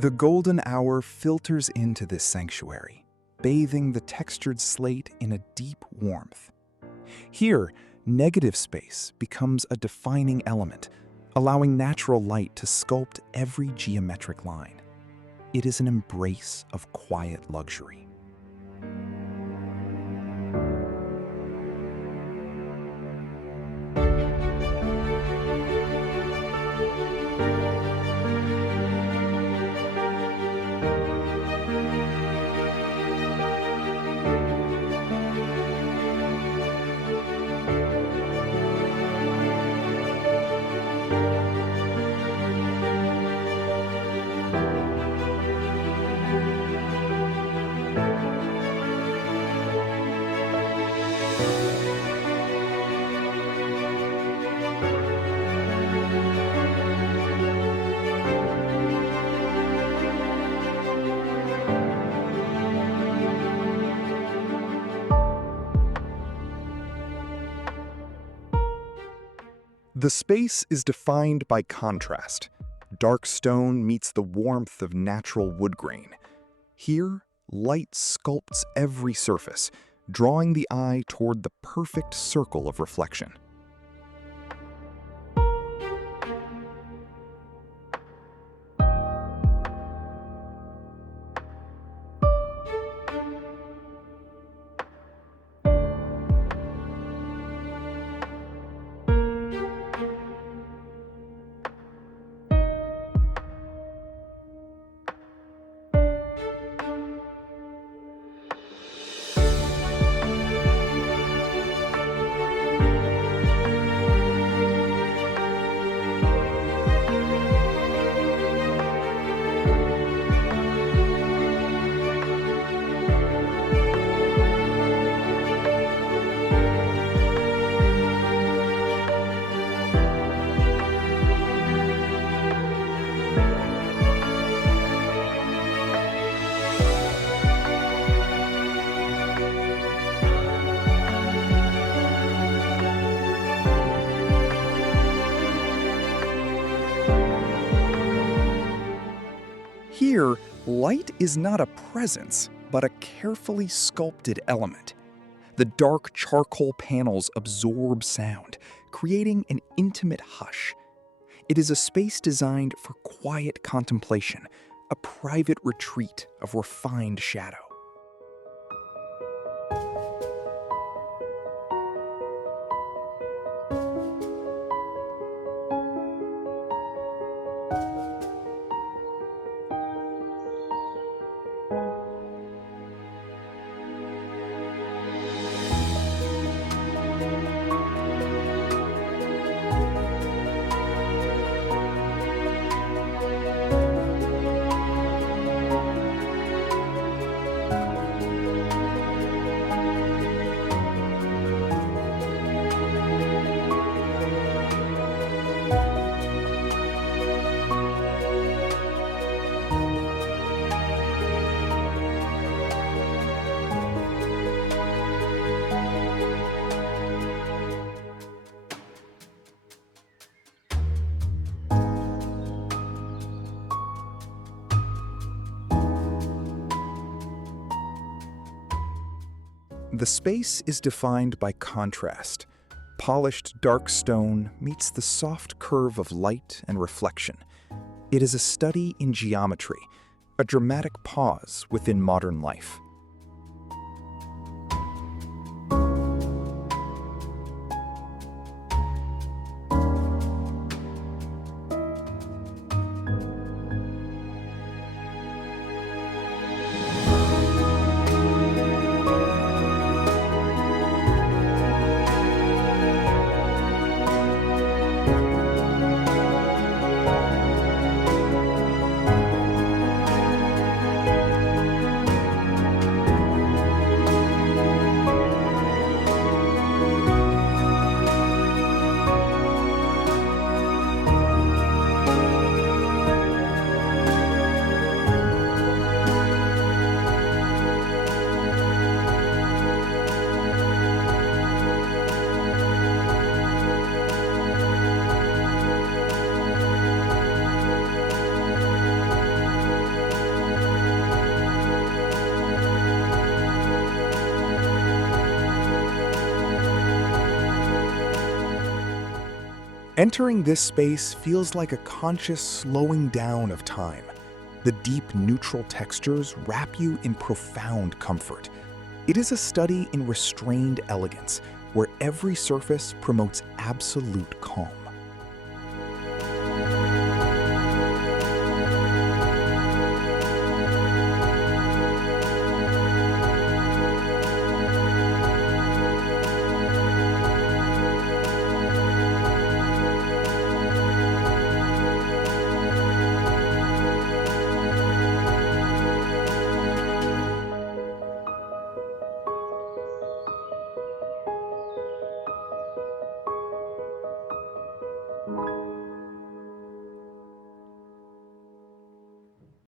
The golden hour filters into this sanctuary, bathing the textured slate in a deep warmth. Here, negative space becomes a defining element, allowing natural light to sculpt every geometric line. It is an embrace of quiet luxury. The space is defined by contrast. Dark stone meets the warmth of natural wood grain. Here, light sculpts every surface, drawing the eye toward the perfect circle of reflection. Here, light is not a presence, but a carefully sculpted element. The dark charcoal panels absorb sound, creating an intimate hush. It is a space designed for quiet contemplation, a private retreat of refined shadow. The space is defined by contrast. Polished dark stone meets the soft curve of light and reflection. It is a study in geometry, a dramatic pause within modern life. Entering this space feels like a conscious slowing down of time. The deep neutral textures wrap you in profound comfort. It is a study in restrained elegance, where every surface promotes absolute calm.